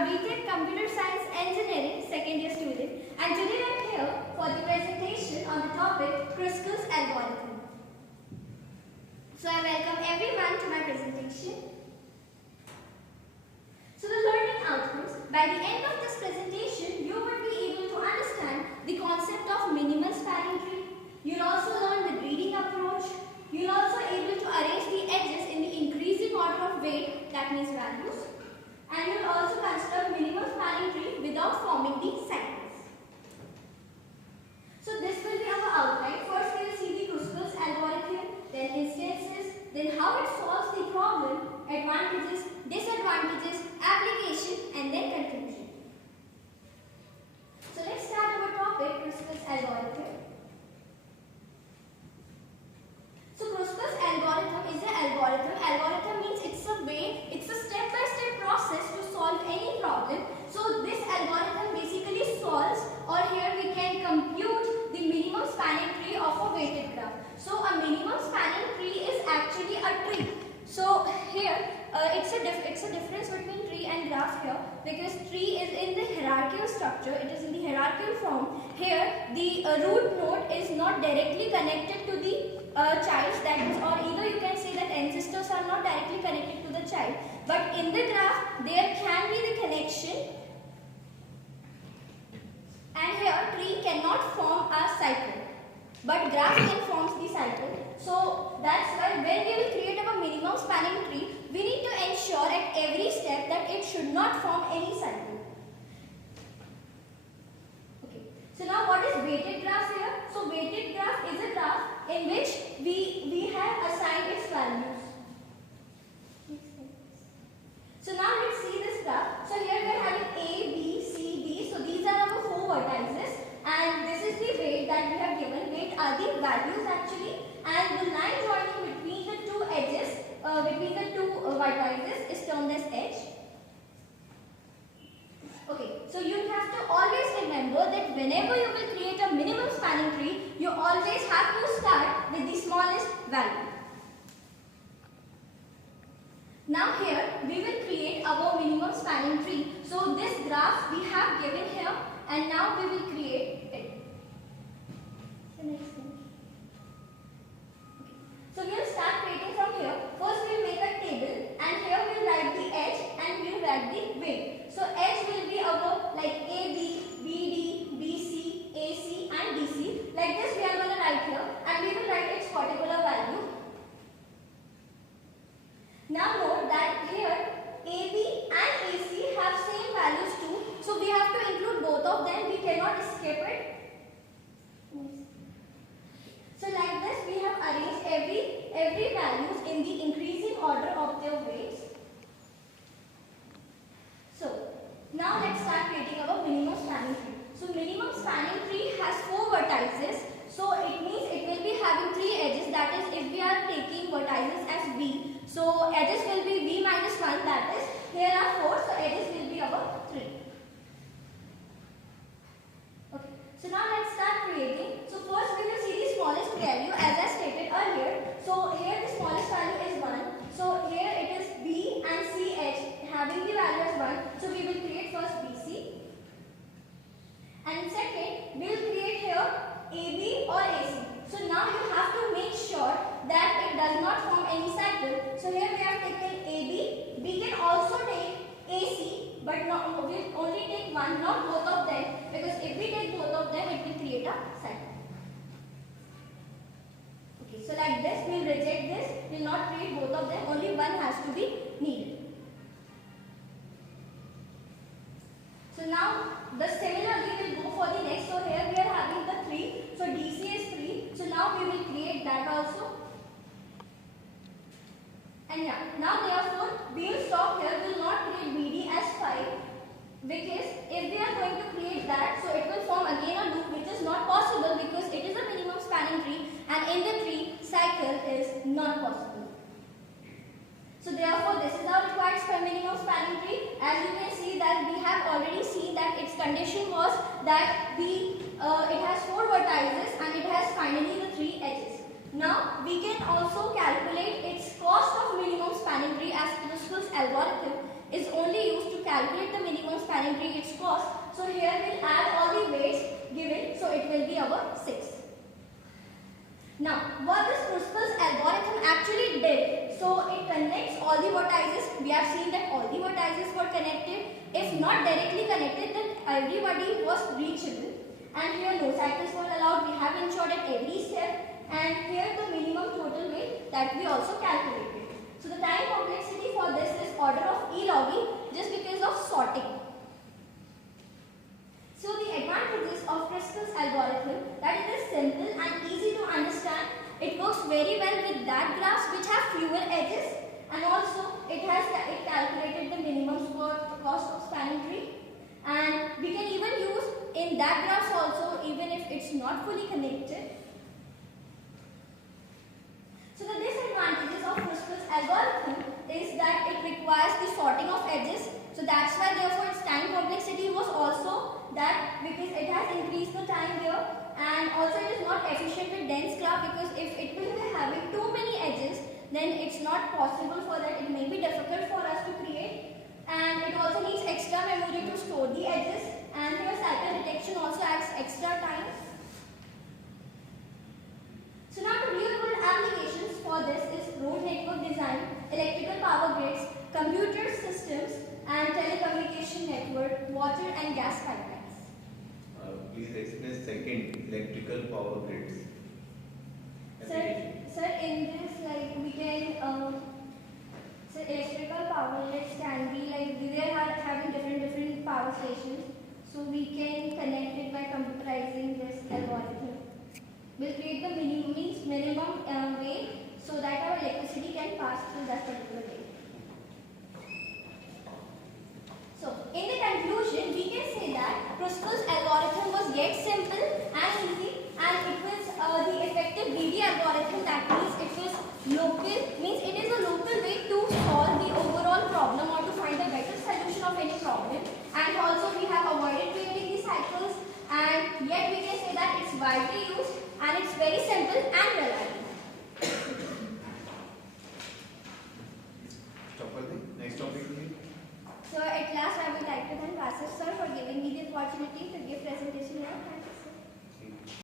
BTech Computer Science Engineering second year student, and today I am here for the presentation on the topic Kruskal's algorithm. So I welcome everyone to my presentation. So the learning outcomes: by the end of this presentation, you will be able to understand the concept of minimal spanning tree. You'll also learn the breeding approach. You'll also able to arrange the edges in the increasing order of weight, that means values. And you will also consider minimal spanning tree without forming the cycles. So this will be our outline. First we will see the Kruskal's algorithm, then instances, then how it solves the problem, advantages, disadvantages, application, and then conclusion. So let's start our topic, Kruskal's algorithm. So Kruskal's algorithm is an algorithm. Algorithm means it's a way, it's a step-by-step process to solve any problem. So this algorithm basically solves, or here we can compute the minimum spanning tree of a weighted graph. So a minimum spanning tree is actually a tree. So here it's a difference between tree and graph here, because tree is in the hierarchical structure, it is in the hierarchical form. Here the root node is not directly connected to the child, that is, or either you can say that ancestors are not directly connected to the child, but in the graph there can be the connection, and here tree cannot form a cycle, but graph can form the cycle. So that's why when we will create a minimum spanning tree, we need to ensure at every step that it should not form any cycle. Okay. So now what is weighted graph here? So weighted graph is a graph in which we have assigned its values. So now let's see this graph. So here we are having A, B, C, D. So these are our 4 vertices, and this is the weight that we have given. Weight are the values actually, and the line joining between the two edges, between the two vertices is termed as edge. Okay, so you have to always remember that whenever you will create a minimum spanning tree, you always have to start with the smallest value. Now here we will create our minimum spanning tree. So this graph we have given here, and now we will create it. The next thing. Okay. So we will start creating from here. First we will make a table, and here we will write the edge and we will write the weight. So edge will be our like AB, BD, BC, AC and DC. Like this we are going to write here, and we will write its particular value. Now note that here AB and AC have same values too. So we have to include both of them. We cannot skip it. So like this we have arranged every values in the increasing order of their weights. So now let's start creating our minimum spanning tree. So minimum spanning tree has 4 vertices. So it means it will be having 3 edges. That is, if we are taking vertices as V, so edges will be V minus 1. That is, here are 4. So edges will be our 3. Okay. So now let's start creating. So first we will see the smallest value as I stated earlier. So here the smallest value is 1. So here it is B and C edge having the value as 1. So we will create first BC. And second, we will create here AB or AC. So now you have to make sure that it does not form any cycle. So here we have taken AB. We can also take AC, but we will only take one, not both of them, because if we take both of them, it will create a cycle. Okay, so like this, we will reject this. We will not create both of them. Only one has to be needed. So now the similarly we will go for the next. So here we are having the 3. So DC is 3. So now we will create that also. And yeah, now therefore we will stop here. We will not create BD as 5, because if we are going to create that, so it will form again a loop, which is not possible because it is a minimum spanning tree, and in the tree cycle is not possible. So therefore this is our required minimum spanning tree. As you can see that we have already seen that its condition was that it has 4 vertices and it has finally the 3 edges. Now we can also calculate its cost of minimum spanning tree, as Kruskal's algorithm is only used to calculate the minimum spanning tree its cost. So here we'll add all the weights given, so it will be our 6. Now, what this Kruskal's algorithm actually did, so it connects all the vertices. We have seen that all the vertices were connected. If not directly connected, then everybody was reachable. And here no cycles were allowed. We have ensured at every step. And here the minimum total weight that we also calculated. So the time complexity for this is order of E log E just because of sorting. So the advantages of Kruskal's algorithm, that it is simple and easy to understand. It works very well with that graphs which have fewer edges, and also it calculated the minimum cost of spanning tree, and we can even use in that graphs also even if it's not fully connected. So the disadvantages of Kruskal's algorithm is that it requires the sorting of edges. So that's why therefore its time complexity was also that, because it has increased the time here, and also it is not efficient with dense graph, because if it will be having too many edges, then it's not possible for that. It may be difficult for us to create, and it also needs extra memory to store the edges, and here cycle detection also adds extra time. So now the real world applications for this is road network design, electrical power grids, computer systems, and telecommunication network, water and gas pipelines. Please explain second, electrical power grids. Sir, in this, like, we can, so electrical power grids can be like, they are having different power stations. So we can connect it by computerizing this algorithm. We'll create the minimum way so that our electricity can pass through that particular way. So, in the conclusion, we can say that Kruskal's algorithm was yet simple and easy, and it was the effective BD algorithm. That means it was local, means it is a local way to solve the overall problem or to find a better solution of any problem. And also we have avoided creating the cycles, and yet we can say that it's widely used and it's very simple and reliable. Next topic, please. So at last I would like to thank Vasif sir for giving me the opportunity to give presentation here. Thanks.